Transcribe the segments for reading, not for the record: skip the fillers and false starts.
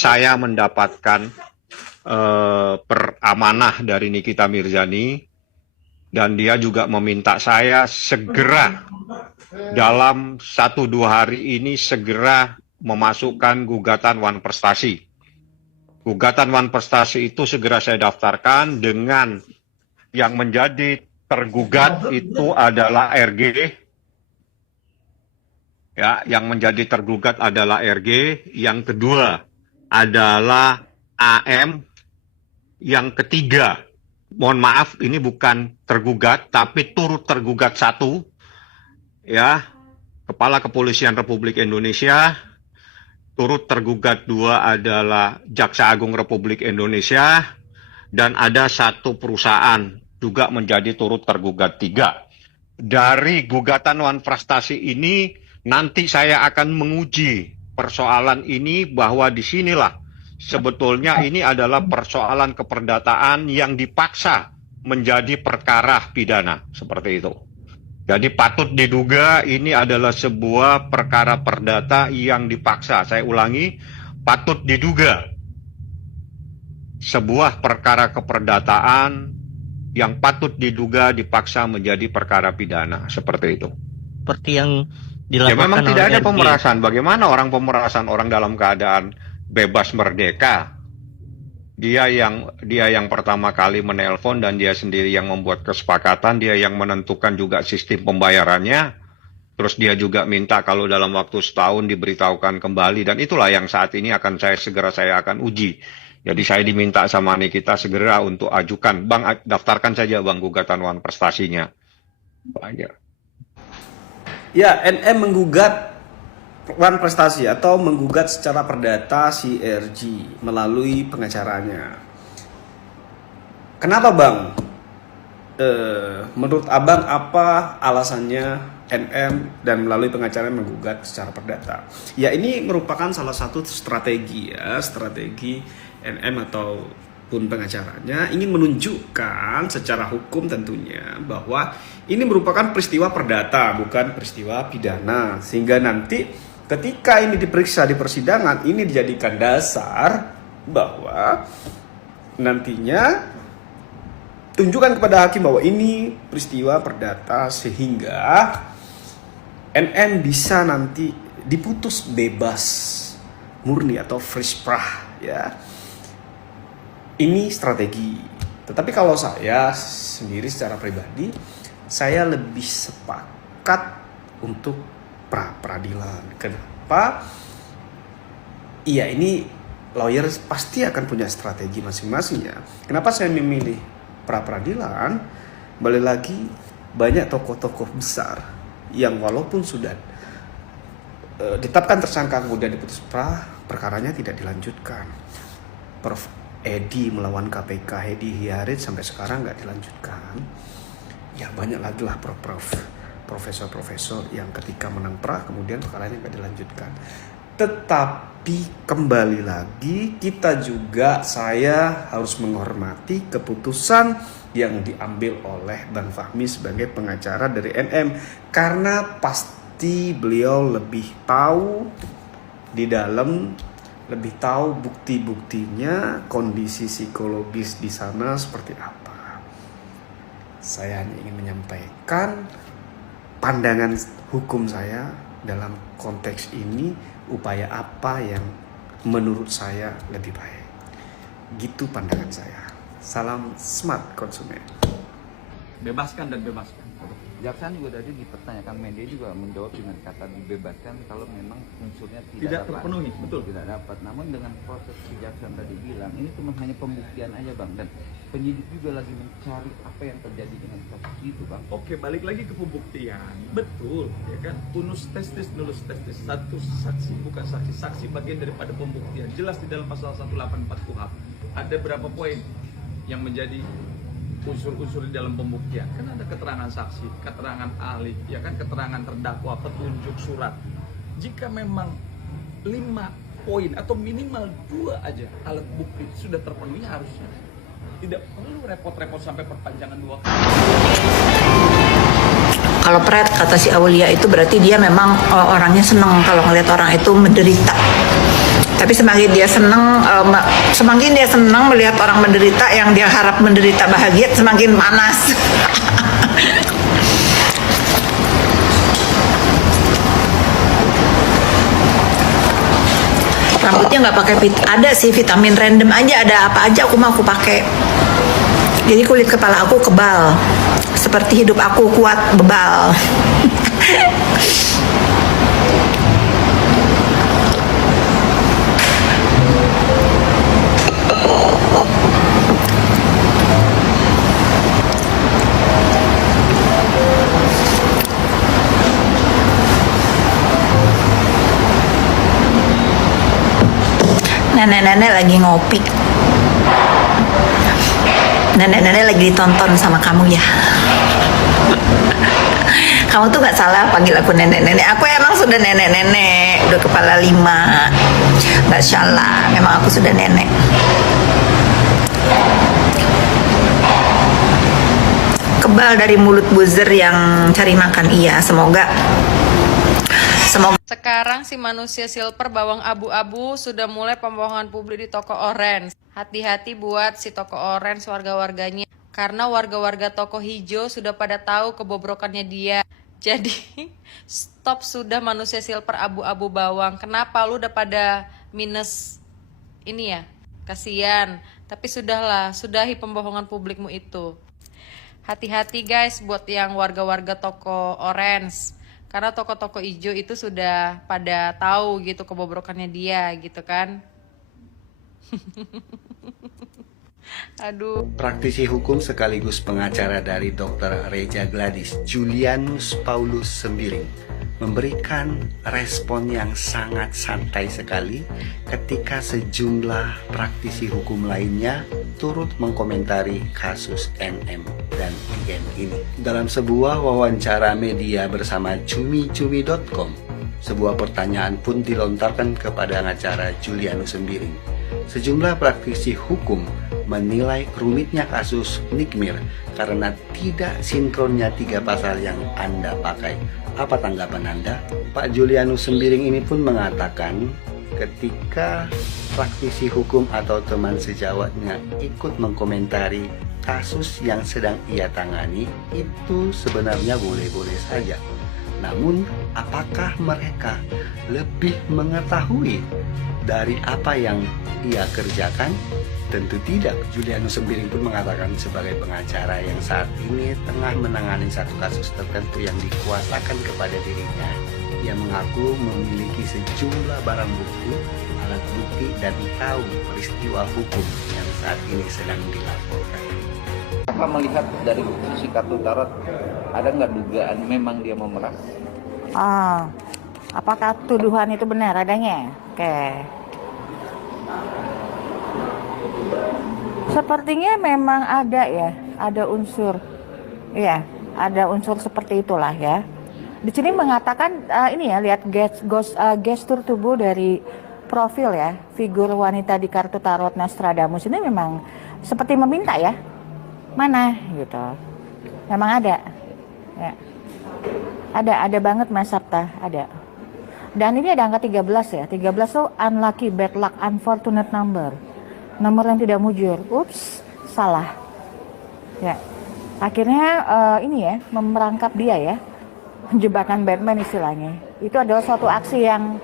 saya mendapatkan peramanah dari Nikita Mirzani, dan dia juga meminta saya segera dalam 1-2 hari ini segera memasukkan gugatan Wan Prestasi. Gugatan Wan Prestasi itu segera saya daftarkan dengan yang menjadi tergugat itu adalah RG. Ya, yang menjadi tergugat adalah RG, yang kedua adalah AM, yang ketiga, mohon maaf, ini bukan tergugat, tapi turut tergugat satu, ya, Kepala Kepolisian Republik Indonesia, turut tergugat dua adalah Jaksa Agung Republik Indonesia, dan ada satu perusahaan juga menjadi turut tergugat 3. Dari gugatan Wan Prestasi ini, nanti saya akan menguji persoalan ini bahwa disinilah sebetulnya ini adalah persoalan keperdataan yang dipaksa menjadi perkara pidana, seperti itu. Jadi patut diduga ini adalah sebuah perkara perdata yang dipaksa. Saya ulangi, patut diduga sebuah perkara keperdataan yang patut diduga dipaksa menjadi perkara pidana, seperti itu. Seperti yang Ya dilaporkan memang tidak oleh ada RG. pemerasan. Bagaimana orang pemerasan orang dalam keadaan bebas merdeka? Dia yang pertama kali menelpon dan dia sendiri yang membuat kesepakatan, dia yang menentukan juga sistem pembayarannya. Terus dia juga minta kalau dalam waktu setahun diberitahukan kembali, dan itulah yang saat ini saya akan uji. Jadi saya diminta sama Nikita segera untuk ajukan, Bang, daftarkan saja Bang gugatan Wan Prestasinya. Banyak. Ya, NM menggugat Wan Prestasi atau menggugat secara perdata si RG melalui pengacaranya. Kenapa Bang? Menurut Abang apa alasannya NM dan melalui pengacaranya menggugat secara perdata? Ya, ini merupakan salah satu strategi NM ataupun pengacaranya ingin menunjukkan secara hukum tentunya bahwa ini merupakan peristiwa perdata, bukan peristiwa pidana, sehingga nanti ketika ini diperiksa di persidangan ini dijadikan dasar bahwa nantinya tunjukkan kepada hakim bahwa ini peristiwa perdata, sehingga NM bisa nanti diputus bebas murni atau free sprach, ya. Ini strategi. Tetapi kalau saya sendiri secara pribadi, saya lebih sepakat untuk pra-peradilan. Kenapa? Iya, ini lawyer pasti akan punya strategi masing-masing ya. Kenapa saya memilih pra-peradilan? Balik lagi, banyak tokoh-tokoh besar yang walaupun sudah ditetapkan tersangka kemudian diputus perkaranya tidak dilanjutkan. Prof. Edi melawan KPK, Hedi Hiarit sampai sekarang nggak dilanjutkan. Ya banyak lagi lah profesor-profesor yang ketika menang pra kemudian perkaranya nggak dilanjutkan. Tetapi kembali lagi saya harus menghormati keputusan yang diambil oleh Bang Fahmi sebagai pengacara dari NM, karena pasti beliau lebih tahu lebih tahu bukti-buktinya, kondisi psikologis di sana seperti apa. Saya hanya ingin menyampaikan pandangan hukum saya dalam konteks ini, upaya apa yang menurut saya lebih baik. Gitu pandangan saya. Salam smart konsumen. Bebaskan dan bebaskan. Jaksa juga tadi dipertanyakan, media juga menjawab dengan kata dibebaskan kalau memang unsurnya tidak terpenuhi, betul. Tidak dapat. Namun dengan proses jaksa tadi bilang ini cuma hanya pembuktian aja Bang, dan penyidik juga lagi mencari apa yang terjadi dengan kasus itu Bang. Oke, balik lagi ke pembuktian. Betul, ya kan? Unus testis, nullus testis. Satu saksi bukan saksi-saksi bagian daripada pembuktian. Jelas di dalam pasal 184 KUHP ada berapa poin yang menjadi unsur-unsur di dalam pembuktian. Kan ada keterangan saksi, keterangan ahli, ya kan, keterangan terdakwa, petunjuk, surat. Jika memang 5 poin atau minimal 2 aja alat bukti sudah terpenuhi, harusnya tidak perlu repot-repot sampai perpanjangan 2 kali. Kalau Pret, kata si Aulia itu berarti dia memang orangnya senang kalau ngeliat orang itu menderita. Tapi semakin dia senang melihat orang menderita yang dia harap menderita bahagia, semakin panas. Rambutnya nggak pakai ada sih vitamin random aja, ada apa aja aku pakai. Jadi kulit kepala aku kebal, seperti hidup aku kuat bebal. Nenek-nenek lagi ngopi. Nenek-nenek lagi ditonton sama kamu ya. Kamu tuh gak salah panggil aku nenek-nenek. Aku emang sudah nenek-nenek, udah kepala 5. Gak salah, memang aku sudah nenek. Kebal dari mulut buzzer yang cari makan. Iya, semoga. Sekarang si manusia silver bawang abu-abu sudah mulai pembohongan publik di toko orange. Hati-hati buat si toko orange warga-warganya. Karena warga-warga toko hijau sudah pada tahu kebobrokannya dia. Jadi stop sudah manusia silver abu-abu bawang. Kenapa lu udah pada minus ini ya? Kasian. Tapi sudahlah, sudahi pembohongan publikmu itu. Hati-hati guys buat yang warga-warga toko orange. Karena toko-toko hijau itu sudah pada tahu gitu kebobrokannya dia gitu kan. Aduh. Praktisi hukum sekaligus pengacara dari Dr. Reja Gladys, Julianus Paulus Sembiring, memberikan respon yang sangat santai sekali ketika sejumlah praktisi hukum lainnya turut mengkomentari kasus NM dan IM ini. Dalam sebuah wawancara media bersama cumi-cumi.com, sebuah pertanyaan pun dilontarkan kepada pengacara Julianus Sembiring. Sejumlah praktisi hukum menilai rumitnya kasus Nikmir karena tidak sinkronnya 3 pasal yang Anda pakai. Apa tanggapan Anda? Pak Julianus Sembiring ini pun mengatakan ketika praktisi hukum atau teman sejawatnya ikut mengkomentari kasus yang sedang ia tangani, itu sebenarnya boleh-boleh saja. Namun, apakah mereka lebih mengetahui dari apa yang ia kerjakan? Tentu tidak. Julianus Sembiring pun mengatakan sebagai pengacara yang saat ini tengah menangani satu kasus tertentu yang dikuasakan kepada dirinya, ia mengaku memiliki sejumlah barang bukti, alat bukti, dan tahu peristiwa hukum yang saat ini sedang dilaporkan. Kakak melihat dari sisi kartu tarot, ada nggak dugaan memang dia memeras? Apakah tuduhan itu benar adanya? Oke. Sepertinya memang ada ya, ada unsur, ya, ada unsur seperti itulah ya. Di sini mengatakan ini ya, lihat gestur tubuh dari profil ya, figur wanita di kartu tarot Nostradamus ini memang seperti meminta ya, mana gitu, memang ada, ya. Ada banget Mas Sabta, ada. Dan ini ada angka 13 ya, 13 tuh unlucky, bad luck, unfortunate number. Nomor yang tidak mujur. Ups, salah. Ya. Akhirnya ini ya, memerangkap dia ya. Jebakan Batman istilahnya. Itu adalah suatu aksi yang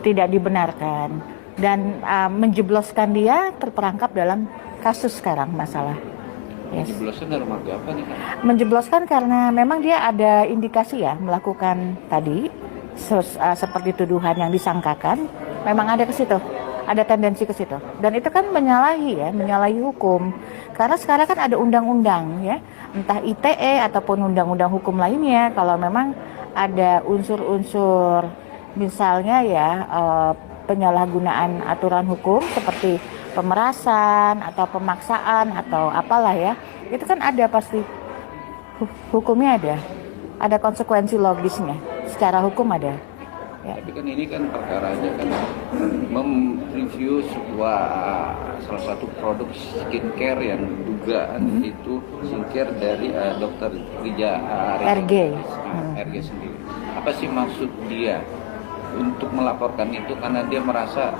tidak dibenarkan dan menjebloskan dia terperangkap dalam kasus sekarang masalah. Yes. Menjebloskan dalam arti apa nih Kak? Menjebloskan karena memang dia ada indikasi ya melakukan tadi seperti tuduhan yang disangkakan, memang ada ke situ. Ada tendensi ke situ, dan itu kan menyalahi hukum, karena sekarang kan ada undang-undang ya, entah ITE ataupun undang-undang hukum lainnya, kalau memang ada unsur-unsur misalnya ya penyalahgunaan aturan hukum seperti pemerasan atau pemaksaan atau apalah ya, itu kan ada pasti hukumnya, ada konsekuensi logisnya, secara hukum ada. Ya. Tapi kan ini kan perkaranya kan mereview salah satu produk skincare yang dugaan itu skincare dari Dr. Rija RG. RG sendiri. Apa sih maksud dia untuk melaporkan itu karena dia merasa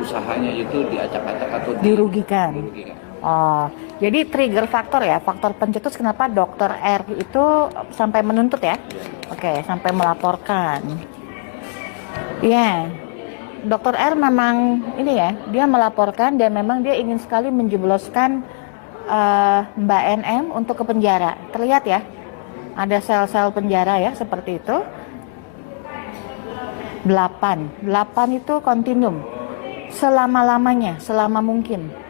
usahanya itu diacak-acak atau Dirugikan. dirugikan. Oh, jadi trigger faktor ya, faktor pencetus kenapa dokter R itu sampai menuntut ya? Oke, sampai melaporkan. Iya, dokter R memang ini ya, dia melaporkan dan memang dia ingin sekali menjebloskan Mbak NM untuk ke penjara. Terlihat ya, ada sel-sel penjara ya, seperti itu. 8 itu kontinum, selama-lamanya, selama mungkin.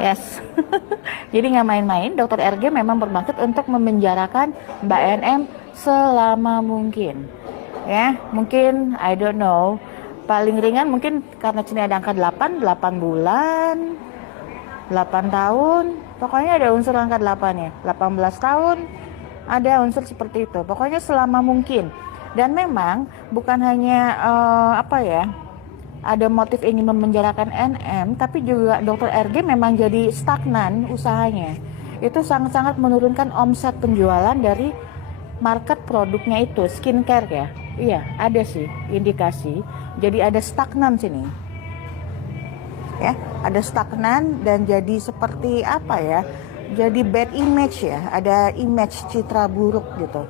Yes. Jadi nggak main-main, dokter RG memang bermaksud untuk memenjarakan Mbak NM selama mungkin. Ya, mungkin I don't know. Paling ringan mungkin karena sini ada angka 8 bulan, 8 tahun. Pokoknya ada unsur angka 8 ya. 18 tahun ada unsur seperti itu. Pokoknya selama mungkin. Dan memang bukan hanya ada motif ingin memenjarakan NM, tapi juga dokter RG memang jadi stagnan usahanya. Itu sangat-sangat menurunkan omset penjualan dari market produknya itu, skincare ya. Iya, ada sih indikasi. Jadi ada stagnan sini. Ya, ada stagnan dan jadi seperti apa ya? Jadi bad image ya, ada image citra buruk gitu.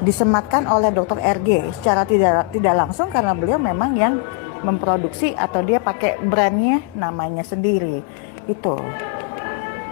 Disematkan oleh dokter RG secara tidak langsung karena beliau memang yang memproduksi atau dia pakai brandnya namanya sendiri itu.